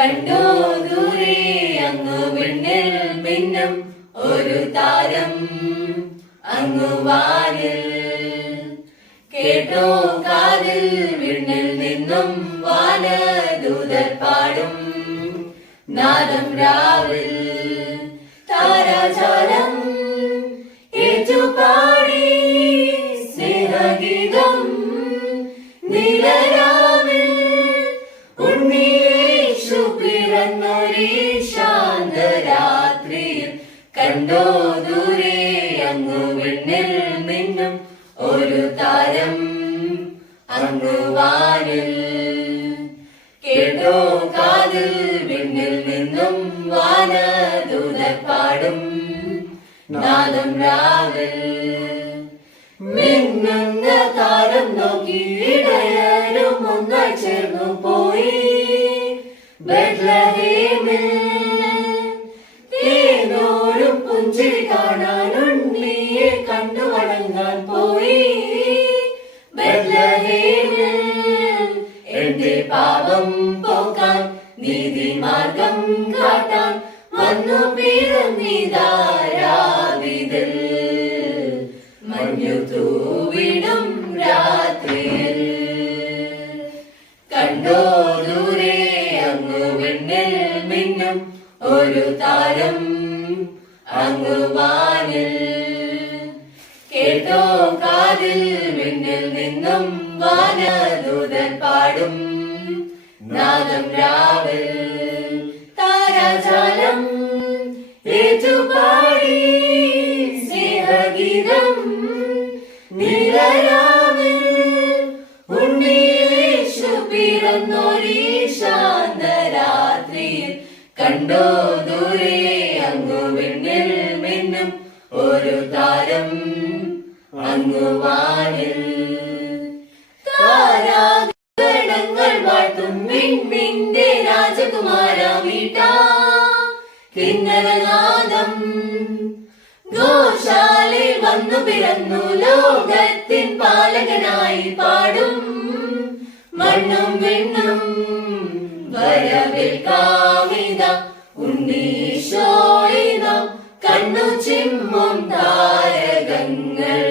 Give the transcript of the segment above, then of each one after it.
കണ്ടോ ദൂരെ അങ്ങു വിണ്ണിൽ മിന്നും ഒരു താരം അങ്ങു വാനിൽ. കേട്ടോ കാതിൽ വിണ്ണിൽ നിന്നും വാനദൂതർ പാടും നാദം രാവിൽ. താരാജാലം ഏറ്റുപാടി സ്നേഹഗീതം നീലരാവിൽ. ഉണ്ണിയേശു പിറന്നൊരീ ശാന്തരാത്രിയിൽ കണ്ടോ ദൂരെ അങ്ങു വിണ്ണിൽ മിന്നും ഒരു താരം അങ്ങു വാനിൽ. കേട്ടോ കാതിൽ വിണ്ണിൽ നിന്നും വാനദൂതർ പാടും നാദം രാവിൽ. മിന്നുന്ന താരം നോക്കി ഇടയരും ഒന്നായി ചേർന്നു പോയി ബെത്ലഹേമിൽ. തേനോരും പുഞ്ചിരി കാണാൻ ഉണ്ണിയെ കണ്ടു വണങ്ങാൻ പോയി ബെത്ലഹേമിൽ. എന്റെ പാപം പോക്കാൻ നീതിമാർഗം കാട്ടാൻ വന്നു പിറന്നിതാരാവിതിൽ. മഞ്ഞു തൂവിടും രാത്രിയിൽ കണ്ടോ ദൂരെ അങ്ങു വിണ്ണിൽ മിന്നും ഒരു താരം അങ്ങു വാനിൽ. കേട്ടോ കാതിൽ വിണ്ണിൽ നിന്നും വാനദൂതർ പാടും നാദം രാവിൽ. താരാജാലം ഏറ്റുപാടി സ്നേഹഗീതം നീലരാവിൽ. ഉണ്ണിയേശു പിറന്നൊരീ ശാന്തരാത്രിയിൽ കണ്ടോ ദൂരെ അങ്ങു വിണ്ണിൽ മിന്നും ഒരു താരം അങ്ങു വാനിൽ. താരാഗണങ്ങൾ വാഴ്ത്തും വിണ്ണിന്റെ രാജകുമാരമീട്ടാ കിന്നരനാദം. ഗോശാലയിൽ വന്നു പിറന്നു ലോകത്തിൻ പാലകനായി പാടും മണ്ണും വിണ്ണും. വരവേൽക്കാമിത ഉണ്ണീശോയിത കണ്ണു ചിമ്മും താരകങ്ങൾ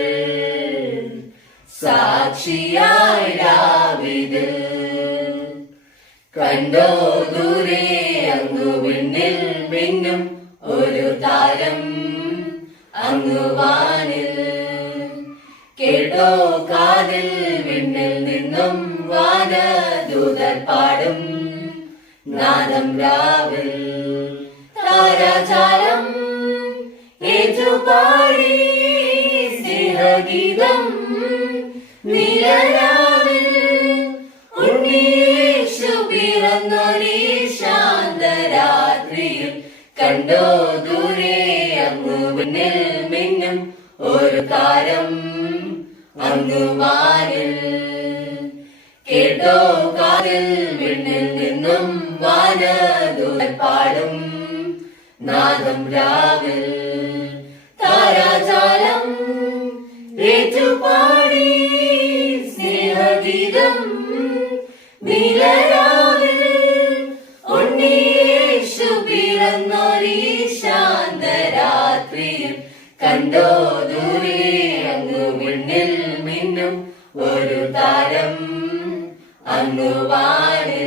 സാക്ഷിയായി രാവിതിൽ. കണ്ടോ ദൂരെ അങ്ങു വിണ്ണിൽ മിന്നും ഒരു താരം അങ്ങു വാനിൽ. കേട്ടോ കാതിൽ വിണ്ണിൽ നിന്നും വാനദൂതർ പാടും നാദം രാവിൽ. താരാജാലം ഏറ്റുപാടി സ്നേഹഗീതം നീലരാവിൽ. ഉണ്ണിയേശു പിറന്നൊരീ ശാന്തരാത്രിയിൽ കണ്ടോ ദൂരെ അങ്ങു വിണ്ണിൽ മിന്നും ഒരു താരം അങ്ങു വാനിൽ. കേട്ടോ കാതിൽ വിണ്ണിൽ നിന്നും വാനദൂതർ പാടും നാദം രാവിൽ. താരാജാലം ഏറ്റുപാടി സ്നേഹഗീതം നീലരാവിൽ. ഉണ്ണിയേശു പിറന്നൊരീ ശാന്തരാത്രിയിൽ കണ്ടോ ദൂരെ അങ്ങു വിണ്ണിൽ മിന്നും ഒരു താരം അങ്ങു വാനിൽ.